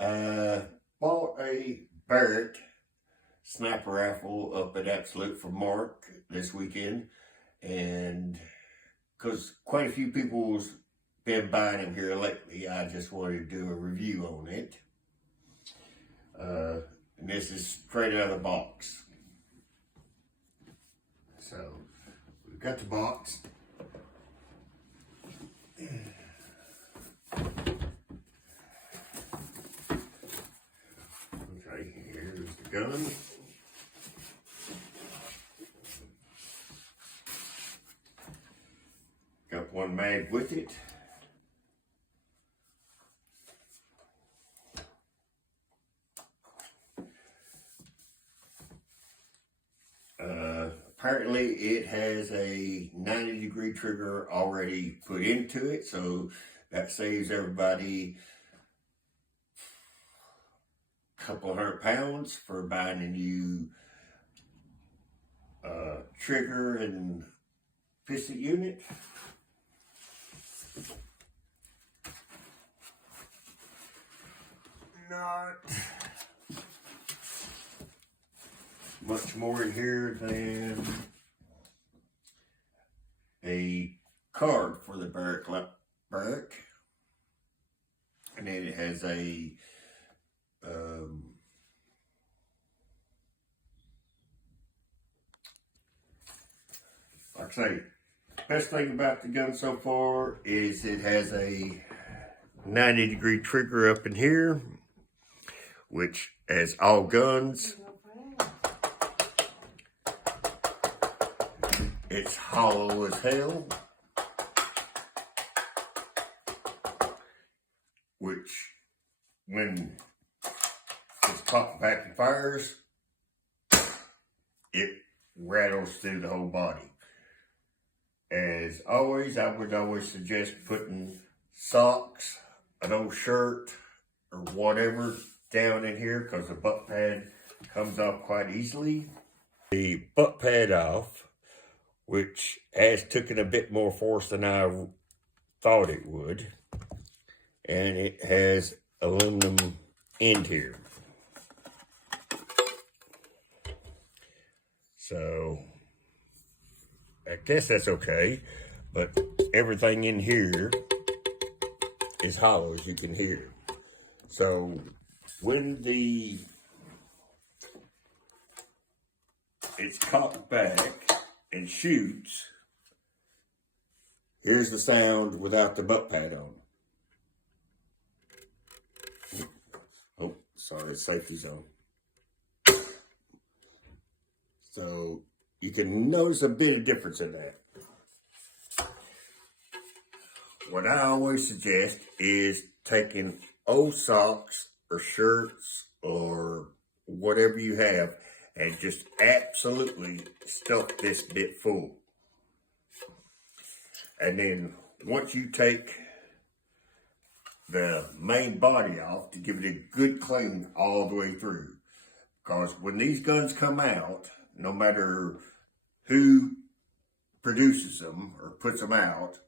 Uh, Bought a Barrett sniper rifle up at Absolute for Mark this weekend, and because quite a few people's been buying them here lately, I just wanted to do a review on it. And this is straight out of the box. So we've got the box. Okay, here's the gun. Got one mag with it. Apparently it has a 90-degree trigger already put into it, so that saves everybody a couple £100 for buying a new trigger and piston unit. Not much more in here than a card for the Barrett, and then it has a like I say, best thing about the gun so far is it has a 90-degree trigger up in here, which, as all guns, it's hollow as hell, which when it's popped back and fires, it rattles through the whole body. As always, I would always suggest putting socks, an old shirt, or whatever down in here, because the butt pad comes off quite easily. The butt pad off, which has taken a bit more force than I thought it would, and it has aluminum end here. So I guess that's okay, but everything in here is hollow, as you can hear. So when it's cocked back and shoots, here's the sound without the butt pad on. Oh, sorry, safety zone. So you can notice a bit of difference in that. What I always suggest is taking old socks or shirts or whatever you have and just absolutely stuff this bit full. And then once you take the main body off, to give it a good clean all the way through. Because when these guns come out, no matter who produces them or puts them out,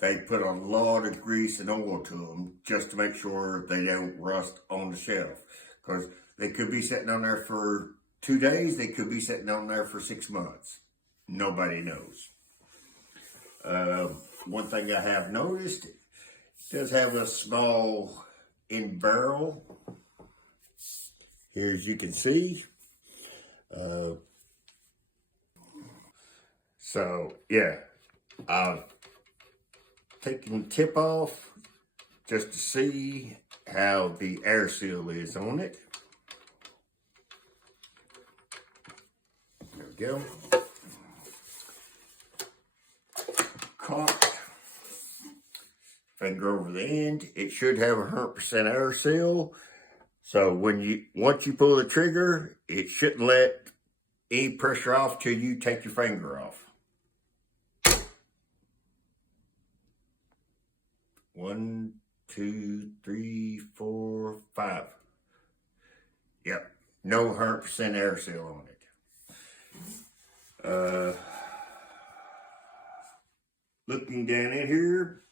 they put a lot of grease and oil to them just to make sure they don't rust on the shelf. Because they could be sitting on there for 2 days, they could be sitting on there for 6 months. Nobody knows. One thing I have noticed, it does have a small end barrel here, as you can see. So yeah, I've taken the tip off just to see how the air seal is on it. There we go. Cocked. Finger over the end. It should have 100% air seal. So once you pull the trigger, it shouldn't let any pressure off till you take your finger off. 1, 2, 3, 4, 5. Yep, no 100% air seal on it. Looking down in here,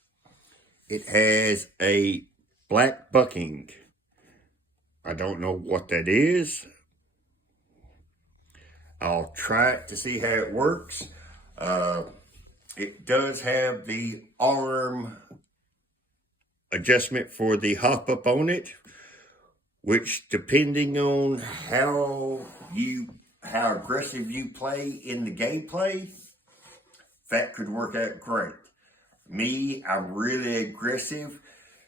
it has a black bucking I don't know what that is. I'll try it to see how it works. It does have the arm adjustment for the hop up on it, which depending on how aggressive you play in the gameplay, that could work out great. Me, I'm really aggressive,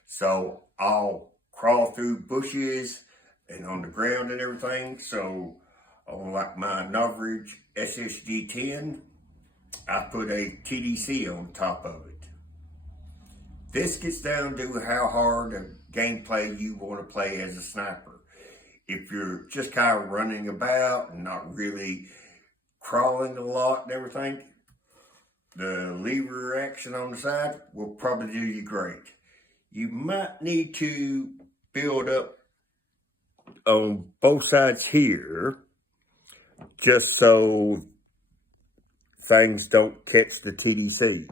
so I'll crawl through bushes and on the ground and everything. So on like my Novrich SSG-10, I put a TDC on top of it. This gets down to how hard a gameplay you want to play as a sniper. If you're just kind of running about and not really crawling a lot and everything, the lever action on the side will probably do you great. You might need to build up on both sides here, just so things don't catch the TDC.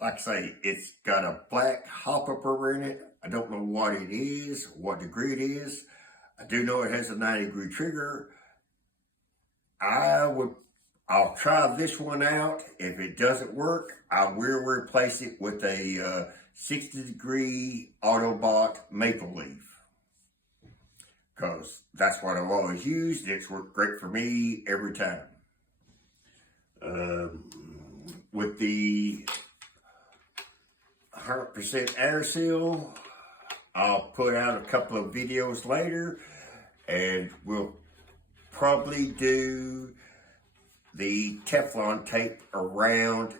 Like I say, it's got a black hop upper in it. I don't know what it is, what degree it is. I do know it has a 90-degree trigger. I'll try this one out. If it doesn't work, I will replace it with a 60-degree Autobot Maple Leaf, because that's what I've always used. It's worked great for me every time. With the 100% air seal, I'll put out a couple of videos later, and we'll probably do the Teflon tape around,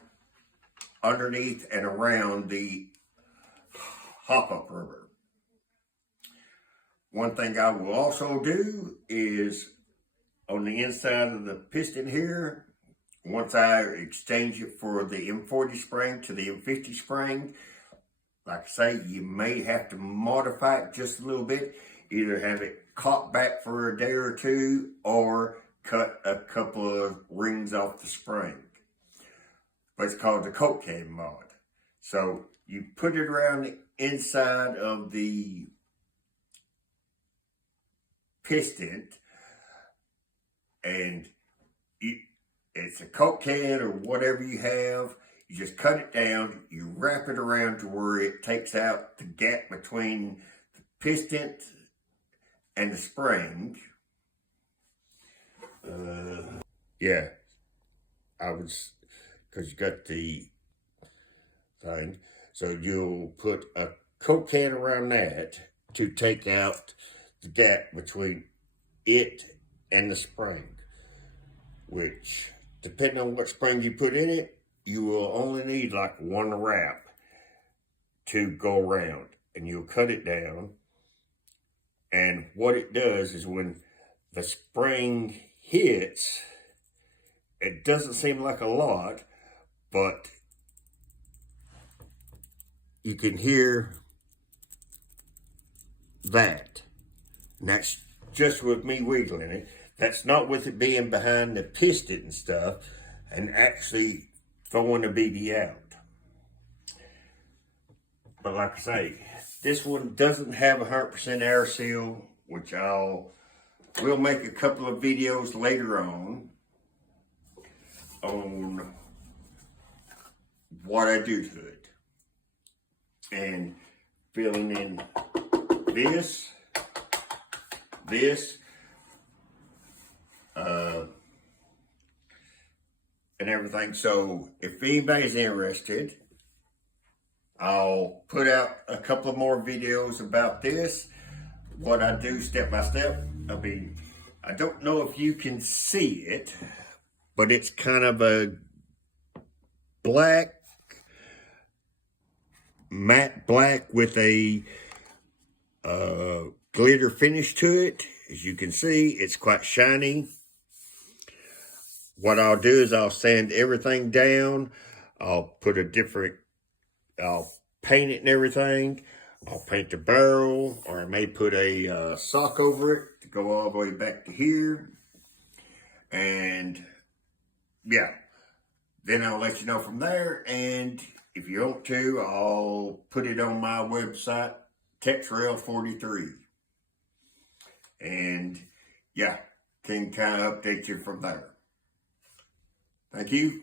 underneath and around the hop-up rubber. One thing I will also do is on the inside of the piston here, once I exchange it for the M40 spring to the M50 spring, like I say, you may have to modify it just a little bit. Either have it caught back for a day or two, or cut a couple of rings off the spring. But it's called the Coke can mod. So you put it around the inside of the piston, and it's a Coke can or whatever you have. You just cut it down, you wrap it around to where it takes out the gap between the piston and the spring. Yeah, because you got the thing. So you'll put a Coke can around that to take out the gap between it and the spring, which, depending on what spring you put in it, you will only need like one wrap to go around, and you'll cut it down. And what it does is when the spring hits, it doesn't seem like a lot, but you can hear that. And that's just with me wiggling it. That's not with it being behind the piston and stuff and actually throwing the BB out. But like I say, this one doesn't have 100% air seal, which we'll make a couple of videos later on what I do to it. And filling in this, and everything. So if anybody's interested, I'll put out a couple of more videos about this, what I do step by step. I mean, I don't know if you can see it, but it's kind of a black, matte black with a glitter finish to it. As you can see, it's quite shiny. What I'll do is I'll sand everything down. I'll paint it and everything. I'll paint the barrel, or I may put a sock over it to go all the way back to here. And yeah, then I'll let you know from there. And if you want to, I'll put it on my website Texrail 43. And yeah, can kind of update you from there. Thank you.